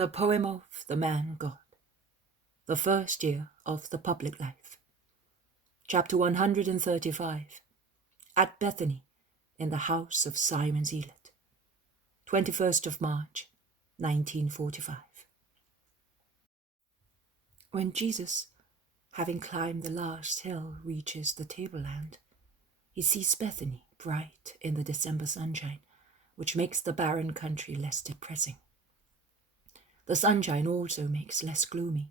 The poem of the man God, the first year of the public life. Chapter 135. At Bethany, in the house of Simon Zealot. 21st of March, 1945. When Jesus, having climbed the last hill, reaches the tableland, he sees Bethany bright in the December sunshine, which makes the barren country less depressing. The sunshine also makes less gloomy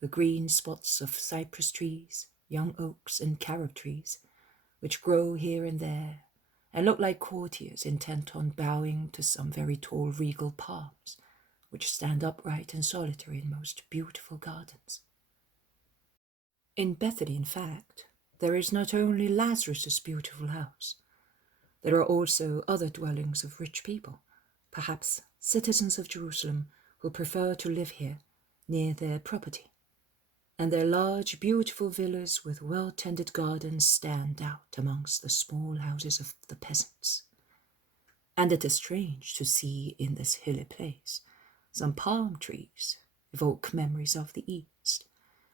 the green spots of cypress trees, young oaks, and carob trees, which grow here and there and look like courtiers intent on bowing to some very tall regal palms, which stand upright and solitary in most beautiful gardens. In Bethany, in fact, there is not only Lazarus's beautiful house, there are also other dwellings of rich people, perhaps citizens of Jerusalem who prefer to live here near their property, and their large, beautiful villas with well-tended gardens stand out amongst the small houses of the peasants. And it is strange to see in this hilly place some palm trees evoke memories of the East,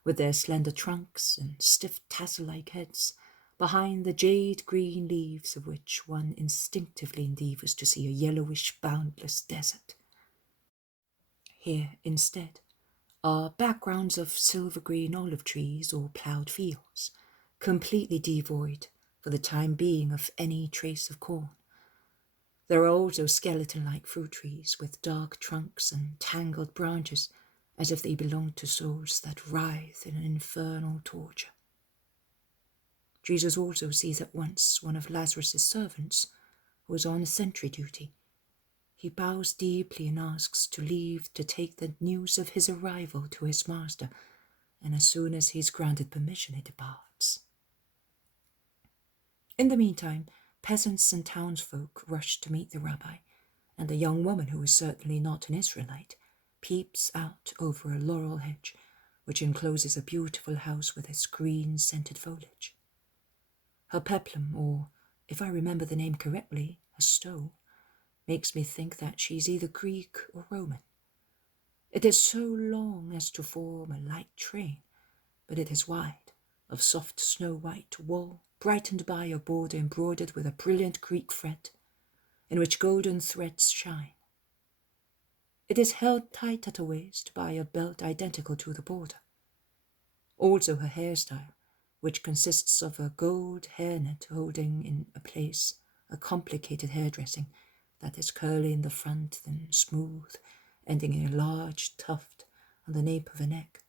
with their slender trunks and stiff tassel-like heads, behind the jade-green leaves of which one instinctively endeavours to see a yellowish, boundless desert. Here, instead, are backgrounds of silver-green olive trees or ploughed fields, completely devoid, for the time being, of any trace of corn. There are also skeleton-like fruit trees with dark trunks and tangled branches, as if they belonged to souls that writhe in an infernal torture. Jesus also sees at once one of Lazarus' servants, who is on sentry duty. He bows deeply and asks to leave to take the news of his arrival to his master, and as soon as he is granted permission, he departs. In the meantime, peasants and townsfolk rush to meet the rabbi, and a young woman who is certainly not an Israelite peeps out over a laurel hedge, which encloses a beautiful house with its green scented foliage. Her peplum, or, if I remember the name correctly, a stole, makes me think that she's either Greek or Roman. It is so long as to form a light train, but it is wide, of soft snow-white wool, brightened by a border embroidered with a brilliant Greek thread, in which golden threads shine. It is held tight at the waist by a belt identical to the border. Also her hairstyle, which consists of a gold hairnet holding in place a complicated hairdressing that is curly in the front, then smooth, ending in a large tuft on the nape of her neck,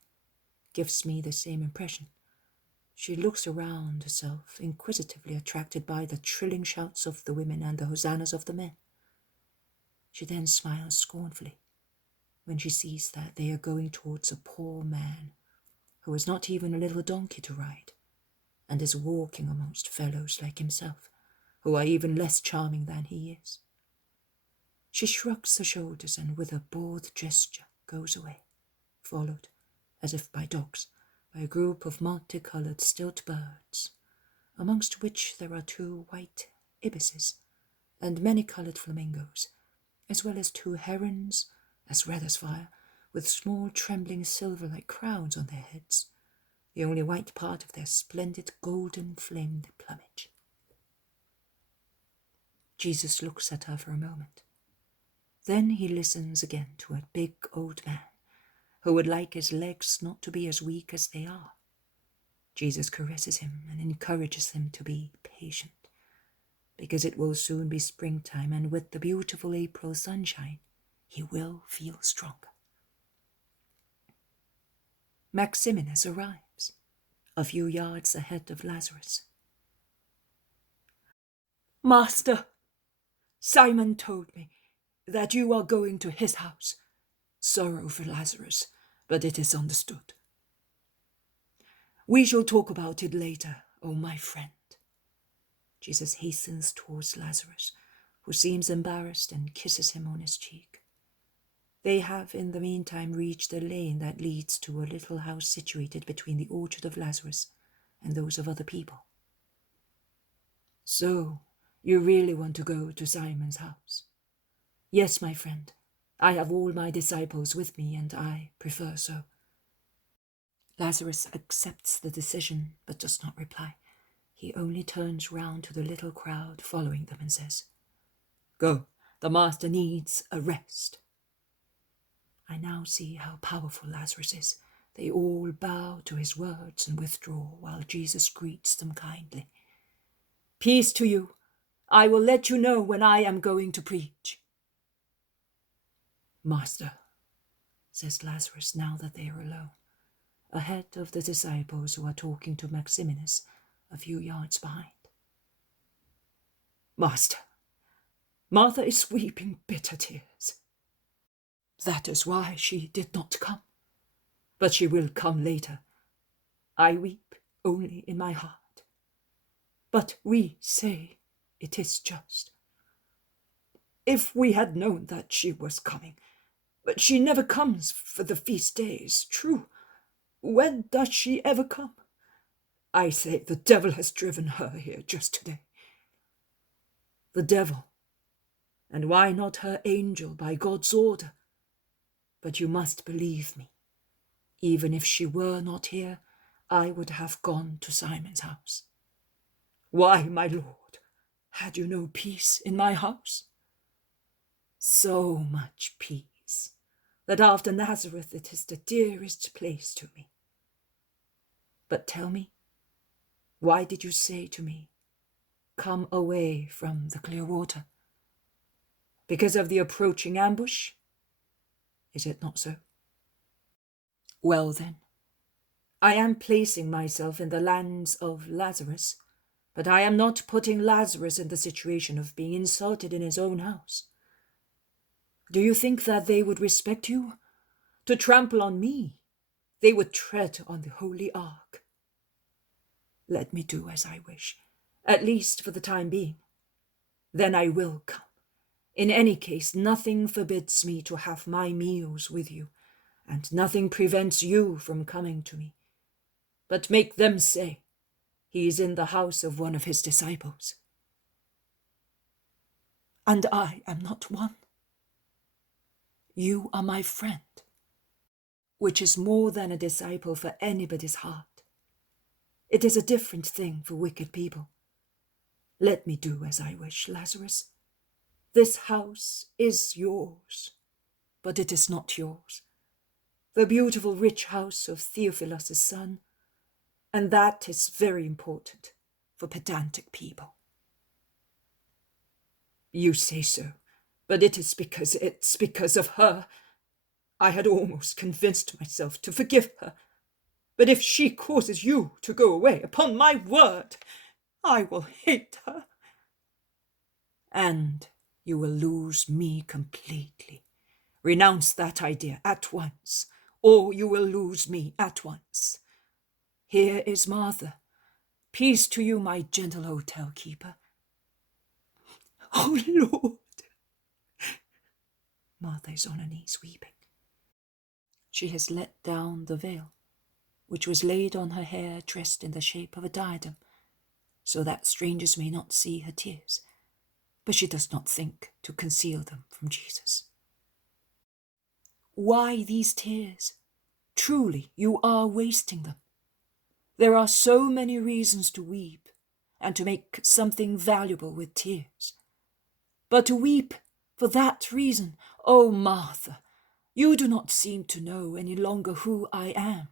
gives me the same impression. She looks around herself, inquisitively attracted by the trilling shouts of the women and the hosannas of the men. She then smiles scornfully when she sees that they are going towards a poor man who has not even a little donkey to ride, and is walking amongst fellows like himself, who are even less charming than he is. She shrugs her shoulders and with a bored gesture goes away, followed, as if by dogs, by a group of multicolored stilt birds, amongst which there are 2 white ibises and many-colored flamingos, as well as 2 herons, as red as fire, with small trembling silver-like crowns on their heads, the only white part of their splendid golden-flamed plumage. Jesus looks at her for a moment. Then he listens again to a big old man, who would like his legs not to be as weak as they are. Jesus caresses him and encourages him to be patient, because it will soon be springtime, and with the beautiful April sunshine, he will feel stronger. Maximinus arrives, a few yards ahead of Lazarus. "Master, Simon told me that you are going to his house. Sorrow for Lazarus, but it is understood. We shall talk about it later, oh my friend." Jesus hastens towards Lazarus, who seems embarrassed, and kisses him on his cheek. They have in the meantime reached a lane that leads to a little house situated between the orchard of Lazarus and those of other people. "So, you really want to go to Simon's house?" "Yes, my friend, I have all my disciples with me, and I prefer so." Lazarus accepts the decision, but does not reply. He only turns round to the little crowd following them and says, "Go, the master needs a rest." I now see how powerful Lazarus is. They all bow to his words and withdraw, while Jesus greets them kindly. "Peace to you. I will let you know when I am going to preach." "Master," says Lazarus now that they are alone, ahead of the disciples who are talking to Maximinus a few yards behind. "Master, Martha is weeping bitter tears. That is why she did not come. But she will come later. I weep only in my heart. But we say it is just. If we had known that she was coming, but she never comes for the feast days. True, when does she ever come? I say the devil has driven her here just today. The devil, and why not her angel by God's order? But you must believe me. Even if she were not here, I would have gone to Simon's house. Why, my lord, had you no peace in my house? So much peace, that after Nazareth it is the dearest place to me. But tell me, why did you say to me, 'Come away from the clear water'? Because of the approaching ambush? Is it not so? Well then, I am placing myself in the lands of Lazarus, but I am not putting Lazarus in the situation of being insulted in his own house. Do you think that they would respect you? To trample on me, they would tread on the holy ark. Let me do as I wish, at least for the time being. Then I will come. In any case, nothing forbids me to have my meals with you, and nothing prevents you from coming to me. But make them say, 'He is in the house of one of his disciples.' And I am not one. You are my friend, which is more than a disciple for anybody's heart. It is a different thing for wicked people. Let me do as I wish, Lazarus. This house is yours, but it is not yours. The beautiful rich house of Theophilus' son, and that is very important for pedantic people. You say so, but it's because of her. I had almost convinced myself to forgive her. But if she causes you to go away, upon my word, I will hate her. And you will lose me completely. Renounce that idea at once, or you will lose me at once. Here is Martha. Peace to you, my gentle hotel keeper. Oh, Lord. Martha is on her knees weeping. She has let down the veil, which was laid on her hair dressed in the shape of a diadem, so that strangers may not see her tears, but she does not think to conceal them from Jesus. Why these tears? Truly, you are wasting them. There are so many reasons to weep, and to make something valuable with tears. But to weep for that reason, oh, Martha, you do not seem to know any longer who I am.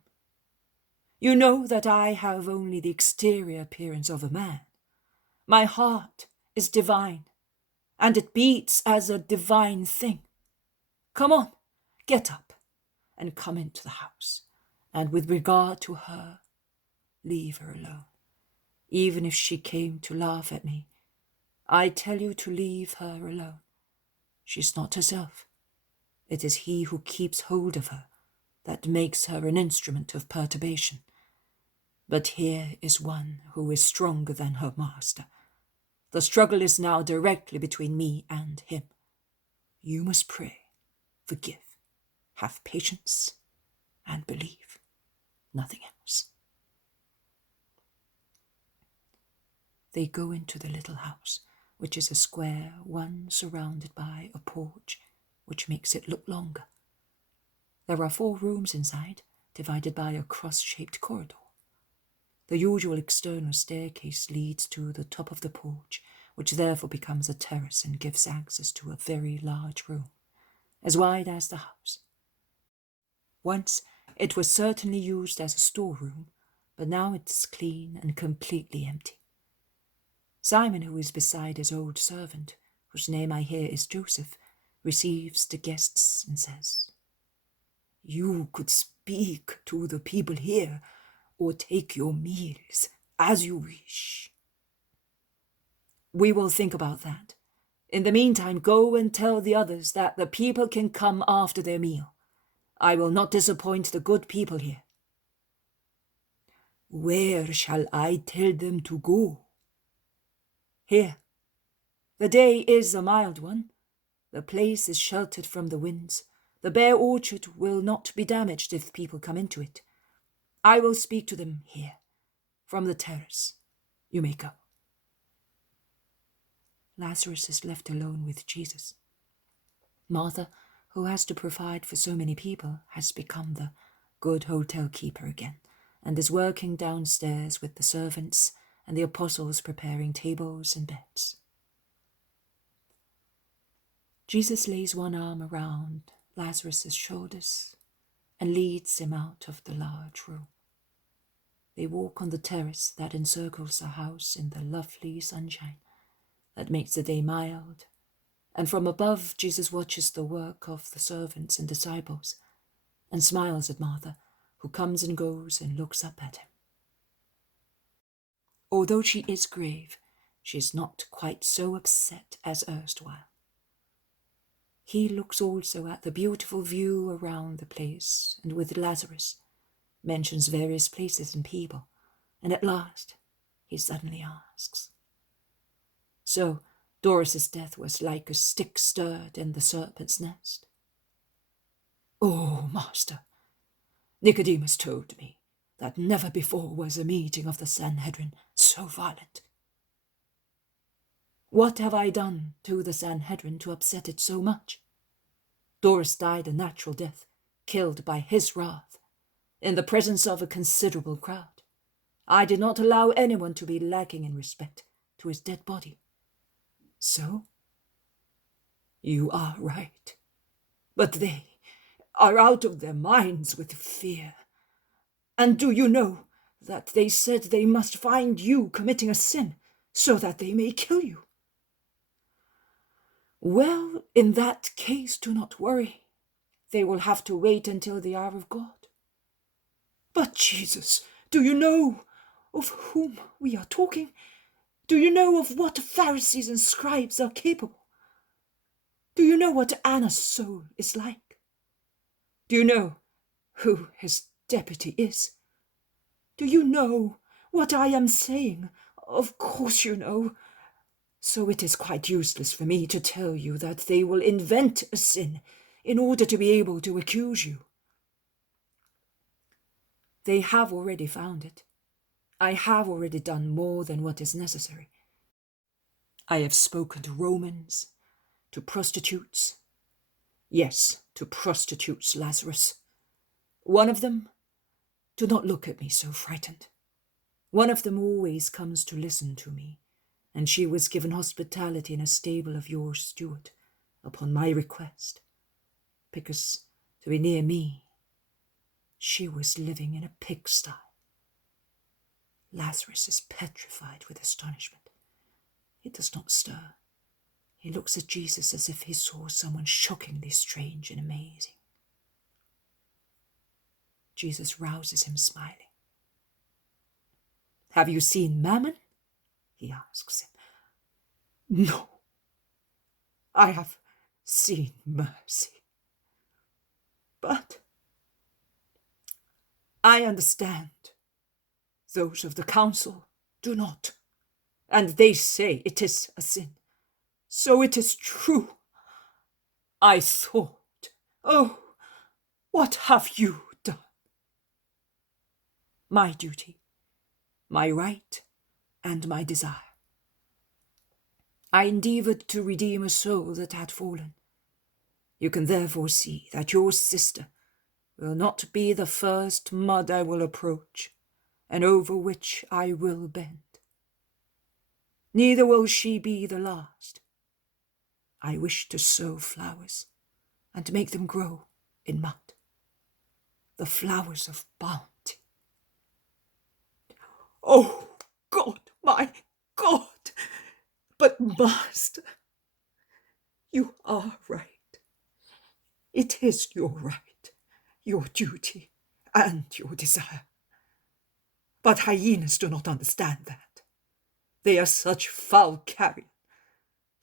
You know that I have only the exterior appearance of a man. My heart is divine, and it beats as a divine thing. Come on, get up, and come into the house, and with regard to her, leave her alone. Even if she came to laugh at me, I tell you to leave her alone. She's not herself. It is he who keeps hold of her that makes her an instrument of perturbation. But here is one who is stronger than her master. The struggle is now directly between me and him. You must pray, forgive, have patience, and believe. Nothing else. They go into the little house, which is a square one surrounded by a porch which makes it look longer. There are 4 rooms inside, divided by a cross-shaped corridor. The usual external staircase leads to the top of the porch, which therefore becomes a terrace and gives access to a very large room, as wide as the house. Once it was certainly used as a storeroom, but now it's clean and completely empty. Simon, who is beside his old servant, whose name I hear is Joseph, receives the guests and says, "You could speak to the people here, or take your meals as you wish." "We will think about that. In the meantime, go and tell the others that the people can come after their meal. I will not disappoint the good people here." "Where shall I tell them to go?" "Here. The day is a mild one. The place is sheltered from the winds. The bare orchard will not be damaged if people come into it. I will speak to them here, from the terrace. You may go." Lazarus is left alone with Jesus. Martha, who has to provide for so many people, has become the good hotel keeper again, and is working downstairs with the servants and the apostles preparing tables and beds. Jesus lays one arm around Lazarus' shoulders and leads him out of the large room. They walk on the terrace that encircles the house in the lovely sunshine that makes the day mild, and from above Jesus watches the work of the servants and disciples and smiles at Martha, who comes and goes and looks up at him. Although she is grave, she is not quite so upset as erstwhile. He looks also at the beautiful view around the place, and with Lazarus mentions various places and people, and at last he suddenly asks, "So Doris's death was like a stick stirred in the serpent's nest?" "Oh, Master, Nicodemus told me that never before was a meeting of the Sanhedrin so violent." "What have I done to the Sanhedrin to upset it so much? Doris died a natural death, killed by his wrath, in the presence of a considerable crowd. I did not allow anyone to be lacking in respect to his dead body." "So? You are right. But they are out of their minds with fear. And do you know that they said they must find you committing a sin so that they may kill you?" "Well, in that case, do not worry. They will have to wait until the hour of God." "But Jesus, do you know of whom we are talking? Do you know of what Pharisees and scribes are capable? Do you know what Anna's soul is like? Do you know who his deputy is? Do you know what I am saying? Of course you know. So it is quite useless for me to tell you that they will invent a sin in order to be able to accuse you. They have already found it. I have already done more than what is necessary. I have spoken to Romans, to prostitutes. Yes, to prostitutes, Lazarus. One of them, do not look at me so frightened. One of them always comes to listen to me, and she was given hospitality in a stable of your steward, upon my request, because to be near me, she was living in a pigsty." Lazarus is petrified with astonishment. He does not stir. He looks at Jesus as if he saw someone shockingly strange and amazing. Jesus rouses him, smiling. "Have you seen Mammon?" he asks him. "No, I have seen mercy. But I understand those of the council do not, and they say it is a sin. So it is true. I thought, oh, what have you done?" "My duty, my right, and my desire. I endeavored to redeem a soul that had fallen. You can therefore see that your sister will not be the first mud I will approach, and over which I will bend. Neither will she be the last. I wish to sow flowers and to make them grow in mud, the flowers of bounty. Oh, God, my God! But, Master, you are right. It is your right, your duty, and your desire. But hyenas do not understand that. They are such foul carrion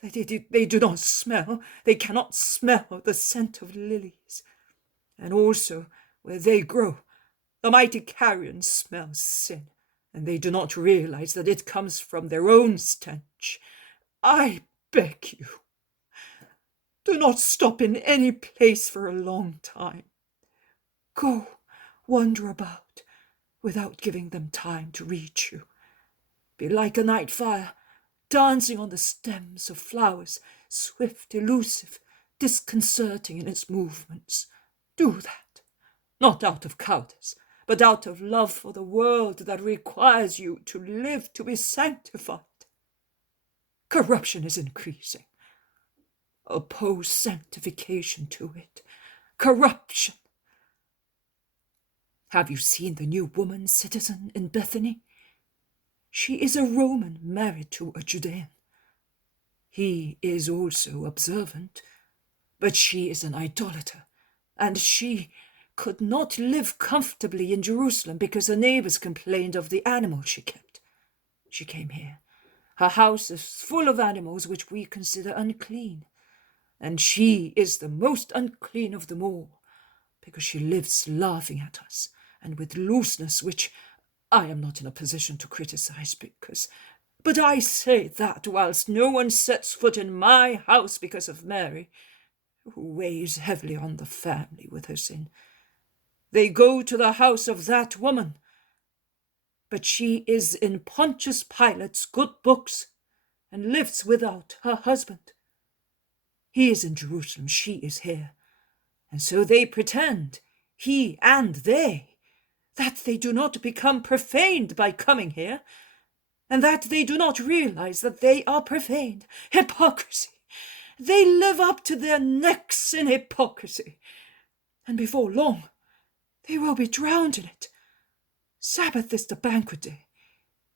that they do not smell, they cannot smell the scent of lilies. And also, where they grow, the mighty carrion smells sin, and they do not realize that it comes from their own stench. I beg you, do not stop in any place for a long time. Go, wander about, without giving them time to reach you. Be like a night fire, dancing on the stems of flowers, swift, elusive, disconcerting in its movements. Do that, not out of cowardice, but out of love for the world that requires you to live to be sanctified. Corruption is increasing. Oppose sanctification to it. Corruption. Have you seen the new woman citizen in Bethany? She is a Roman married to a Judean. He is also observant, but she is an idolater, and she could not live comfortably in Jerusalem because her neighbors complained of the animals she kept. She came here. Her house is full of animals which we consider unclean, and she is the most unclean of them all, because she lives laughing at us, and with looseness which I am not in a position to criticize but I say that whilst no one sets foot in my house because of Mary, who weighs heavily on the family with her sin, they go to the house of that woman. But she is in Pontius Pilate's good books and lives without her husband. He is in Jerusalem, she is here, and so they pretend, he and they, that they do not become profaned by coming here, and that they do not realize that they are profaned. Hypocrisy! They live up to their necks in hypocrisy, and before long they will be drowned in it. Sabbath is the banquet day,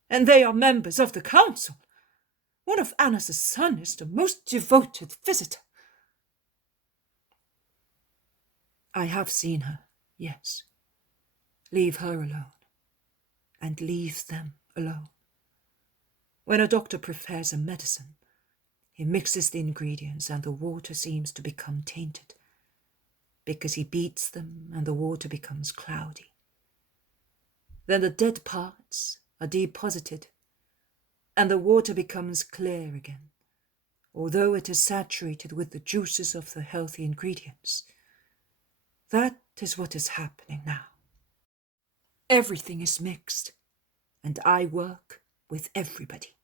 and they are members of the council. One of Annas' sons is the most devoted visitor. I have seen her, yes. Leave her alone, and leave them alone. When a doctor prepares a medicine, he mixes the ingredients and the water seems to become tainted, because he beats them and the water becomes cloudy. Then the dead parts are deposited, and the water becomes clear again, although it is saturated with the juices of the healthy ingredients. That is what is happening now. Everything is mixed, and I work with everybody.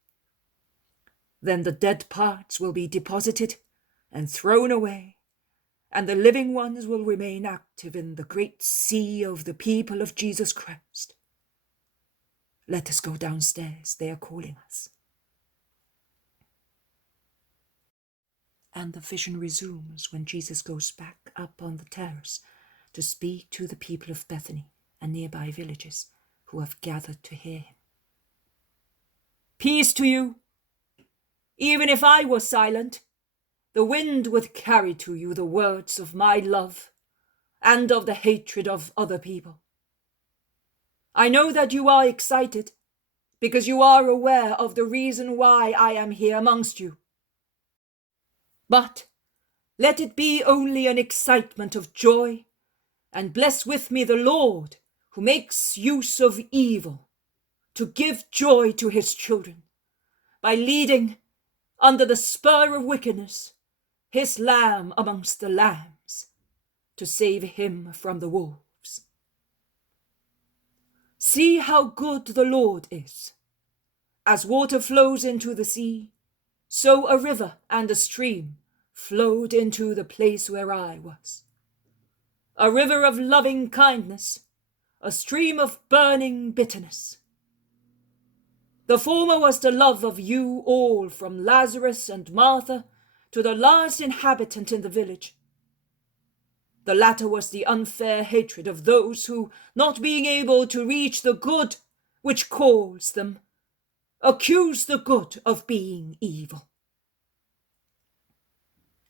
Then the dead parts will be deposited and thrown away, and the living ones will remain active in the great sea of the people of Jesus Christ. Let us go downstairs, they are calling us. And the vision resumes when Jesus goes back up on the terrace to speak to the people of Bethany and nearby villages who have gathered to hear him. Peace to you! Even if I were silent, the wind would carry to you the words of my love and of the hatred of other people. I know that you are excited because you are aware of the reason why I am here amongst you. But let it be only an excitement of joy, and bless with me the Lord, who makes use of evil to give joy to his children, by leading, under the spur of wickedness, his lamb amongst the lambs, to save him from the wolves. See how good the Lord is. As water flows into the sea, so a river and a stream flowed into the place where I was. A river of loving kindness, a stream of burning bitterness. The former was the love of you all, from Lazarus and Martha to the last inhabitant in the village. The latter was the unfair hatred of those who, not being able to reach the good which calls them, accuse the good of being evil.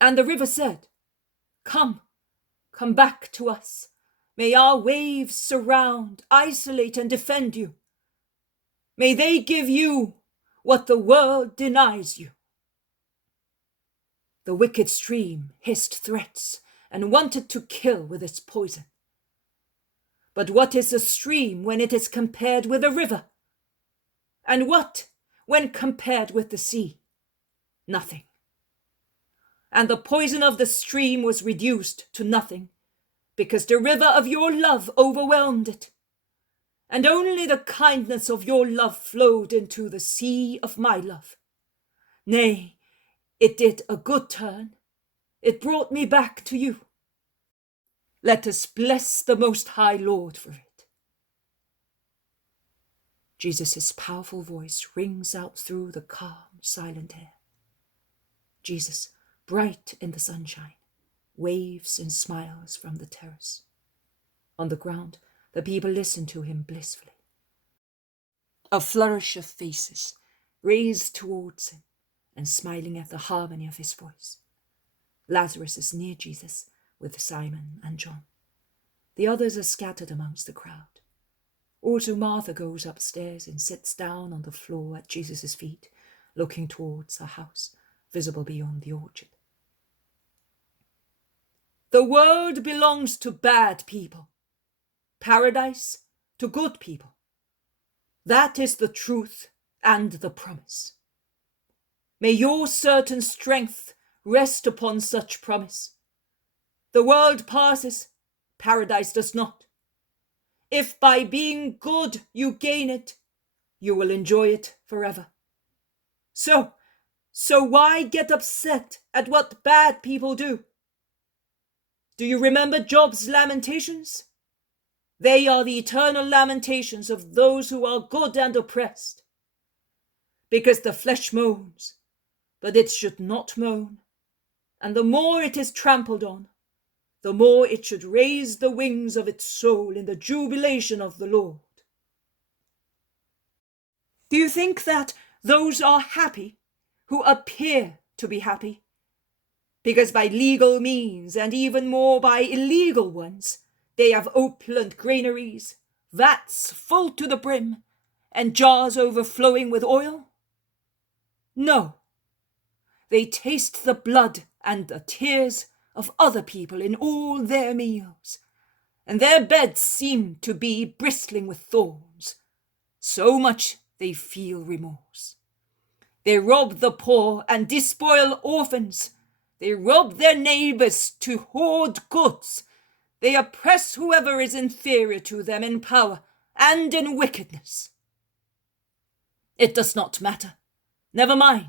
And the river said, Come back to us. May our waves surround, isolate, and defend you. May they give you what the world denies you. The wicked stream hissed threats and wanted to kill with its poison. But what is a stream when it is compared with a river? And what when compared with the sea? Nothing. And the poison of the stream was reduced to nothing, because the river of your love overwhelmed it, and only the kindness of your love flowed into the sea of my love. Nay, it did a good turn. It brought me back to you. Let us bless the Most High Lord for it. Jesus' powerful voice rings out through the calm, silent air. Jesus, bright in the sunshine, waves and smiles from the terrace. On the ground, the people listen to him blissfully. A flourish of faces raised towards him and smiling at the harmony of his voice. Lazarus is near Jesus with Simon and John. The others are scattered amongst the crowd. Also Martha goes upstairs and sits down on the floor at Jesus' feet, looking towards her house, visible beyond the orchard. The world belongs to bad people, paradise to good people. That is the truth and the promise. May your certain strength rest upon such promise. The world passes, paradise does not. If by being good you gain it, you will enjoy it forever. So why get upset at what bad people do? Do you remember Job's lamentations? They are the eternal lamentations of those who are good and oppressed. Because the flesh moans, but it should not moan. And the more it is trampled on, the more it should raise the wings of its soul in the jubilation of the Lord. Do you think that those are happy who appear to be happy? Because by legal means, and even more by illegal ones, they have opulent granaries, vats full to the brim, and jars overflowing with oil? No. They taste the blood and the tears of other people in all their meals, and their beds seem to be bristling with thorns. So much they feel remorse. They rob the poor and despoil orphans. They rob their neighbors to hoard goods. They oppress whoever is inferior to them in power and in wickedness. It does not matter. Never mind.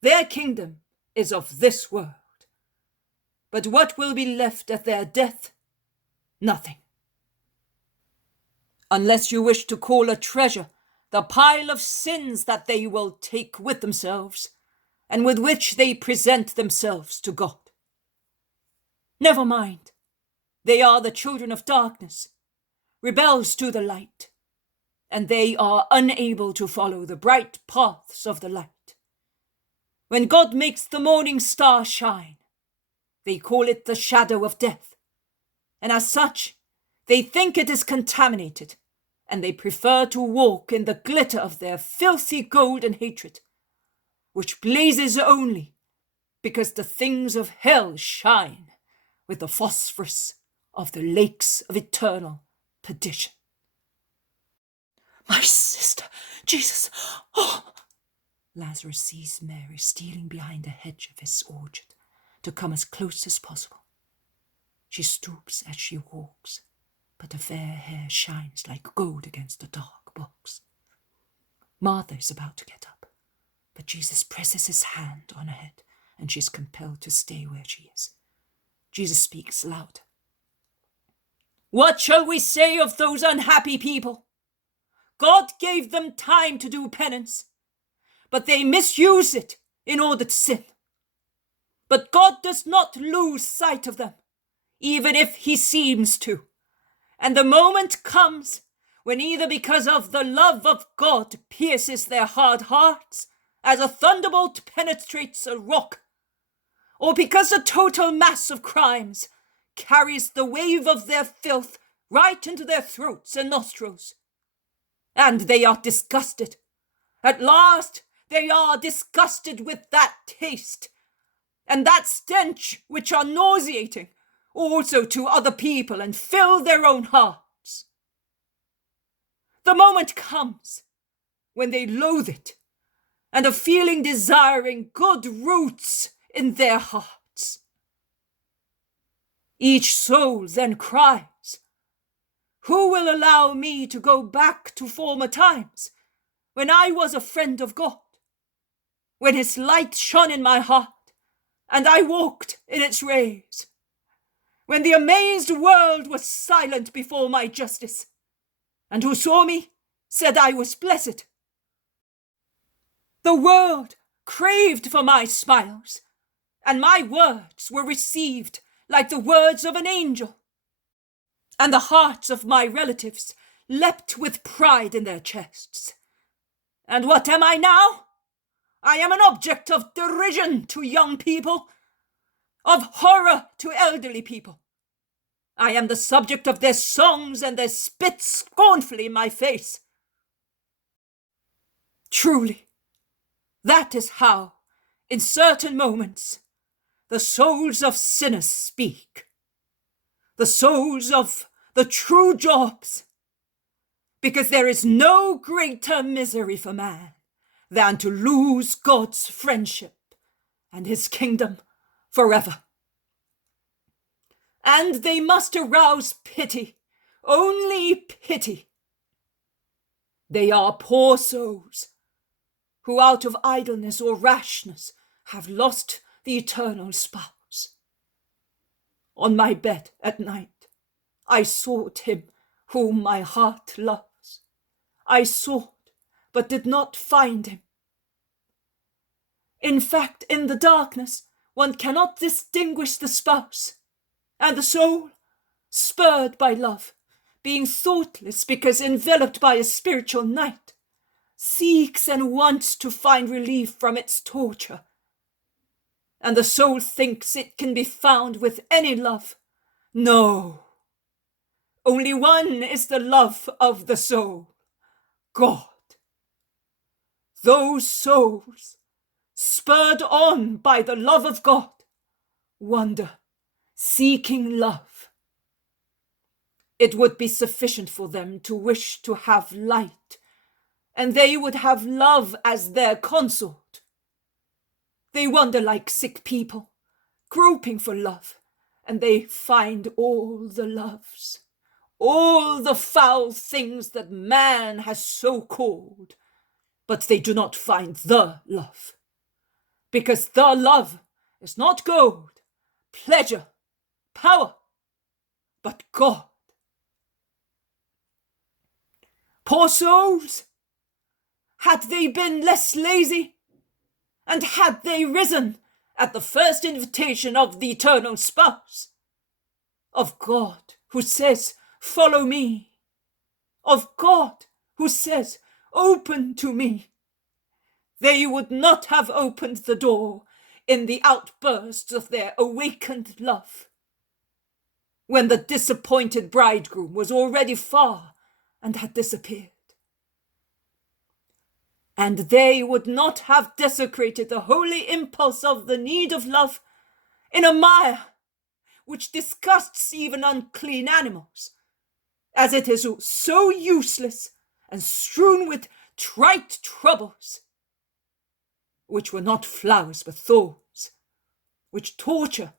Their kingdom is of this world. But what will be left at their death? Nothing. Unless you wish to call a treasure the pile of sins that they will take with themselves, and with which they present themselves to God. Never mind. They are the children of darkness, rebels to the light, and they are unable to follow the bright paths of the light. When God makes the morning star shine, they call it the shadow of death, and as such, they think it is contaminated, and they prefer to walk in the glitter of their filthy golden hatred, which blazes only because the things of hell shine with the phosphorus of the lakes of eternal perdition. My sister, Jesus, oh! Lazarus sees Mary stealing behind a hedge of his orchard to come as close as possible. She stoops as she walks, but her fair hair shines like gold against the dark box. Martha is about to get up, but Jesus presses his hand on her head and she's compelled to stay where she is. Jesus speaks loud. What shall we say of those unhappy people? God gave them time to do penance, but they misuse it in order to sin. But God does not lose sight of them, even if he seems to. And the moment comes when either because of the love of God pierces their hard hearts as a thunderbolt penetrates a rock, or because the total mass of crimes carries the wave of their filth right into their throats and nostrils. And they are disgusted. At last, they are disgusted with that taste and that stench which are nauseating also to other people and fill their own hearts. The moment comes when they loathe it, and a feeling desiring good roots in their hearts. Each soul then cries, who will allow me to go back to former times, when I was a friend of God, when his light shone in my heart, and I walked in its rays, when the amazed world was silent before my justice, and who saw me said I was blessed. The world craved for my smiles, and my words were received like the words of an angel. And the hearts of my relatives leapt with pride in their chests. And what am I now? I am an object of derision to young people, of horror to elderly people. I am the subject of their songs, and they spit scornfully in my face. Truly, that is how, in certain moments, the souls of sinners speak. The souls of the true Jobs, because there is no greater misery for man than to lose God's friendship and his kingdom forever. And they must arouse pity, only pity. They are poor souls who out of idleness or rashness have lost the eternal spouse. On my bed at night, I sought him whom my heart loves. I sought, but did not find him. In fact, in the darkness, one cannot distinguish the spouse, and the soul, spurred by love, being thoughtless because enveloped by a spiritual night, seeks and wants to find relief from its torture. And the soul thinks it can be found with any love. No. Only one is the love of the soul, God. Those souls, spurred on by the love of God, wander, seeking love. It would be sufficient for them to wish to have light, and they would have love as their consort. They wander like sick people, groping for love, and they find all the loves, all the foul things that man has so called, but they do not find the love, because the love is not gold, pleasure, power, but God. Poor souls! Had they been less lazy, and had they risen at the first invitation of the eternal spouse, of God who says, follow me, of God who says, open to me, they would not have opened the door in the outbursts of their awakened love, when the disappointed bridegroom was already far and had disappeared. And they would not have desecrated the holy impulse of the need of love in a mire which disgusts even unclean animals, as it is so useless and strewn with trite troubles, which were not flowers but thorns, which torture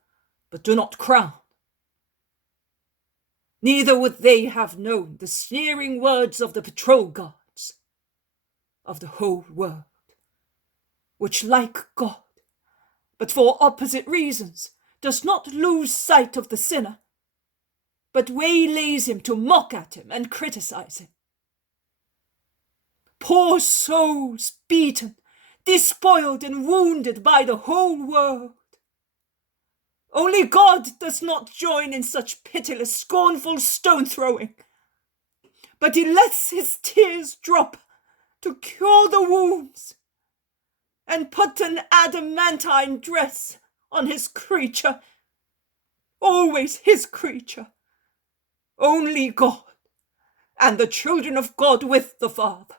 but do not crown. Neither would they have known the sneering words of the patrol guards of the whole world, which, like God, but for opposite reasons, does not lose sight of the sinner, but waylays him to mock at him and criticize him. Poor souls, beaten, despoiled and wounded by the whole world. Only God does not join in such pitiless, scornful stone-throwing, but he lets his tears drop to cure the wounds and put an adamantine dress on his creature, always his creature, only God, and the children of God with the Father.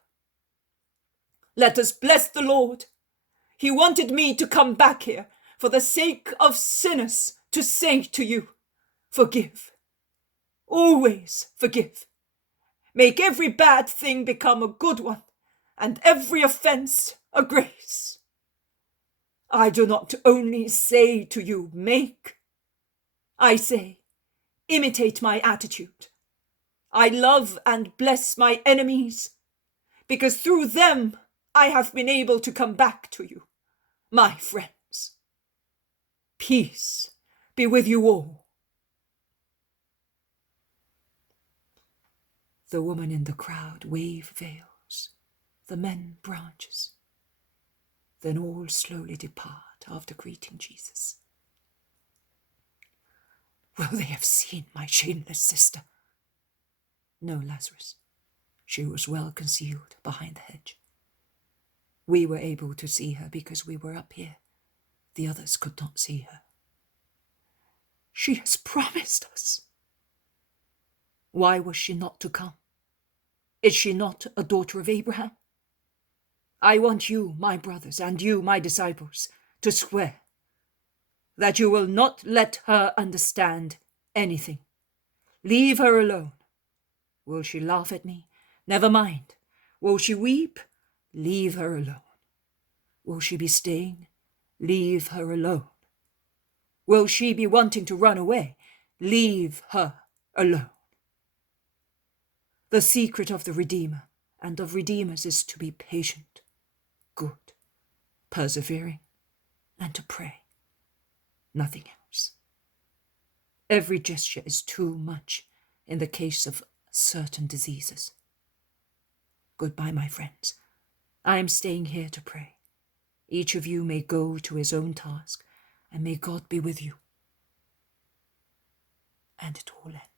Let us bless the Lord. He wanted me to come back here for the sake of sinners to say to you, forgive. Always forgive. Make every bad thing become a good one, and every offense a grace. I do not only say to you, make. I say, imitate my attitude. I love and bless my enemies, because through them I have been able to come back to you, my friends. Peace be with you all. The women in the crowd wave veils, the men branches. Then all slowly depart after greeting Jesus. Will they have seen my shameless sister? No, Lazarus. She was well concealed behind the hedge. We were able to see her because we were up here. The others could not see her. She has promised us. Why was she not to come? Is she not a daughter of Abraham? I want you, my brothers, and you, my disciples, to swear that you will not let her understand anything. Leave her alone. Will she laugh at me? Never mind. Will she weep? Leave her alone. Will she be staying? Leave her alone. Will she be wanting to run away? Leave her alone. The secret of the Redeemer and of Redeemers is to be patient, good, persevering, and to pray. Nothing else. Every gesture is too much in the case of certain diseases. Goodbye, my friends. I am staying here to pray. Each of you may go to his own task, and may God be with you. And it all ends.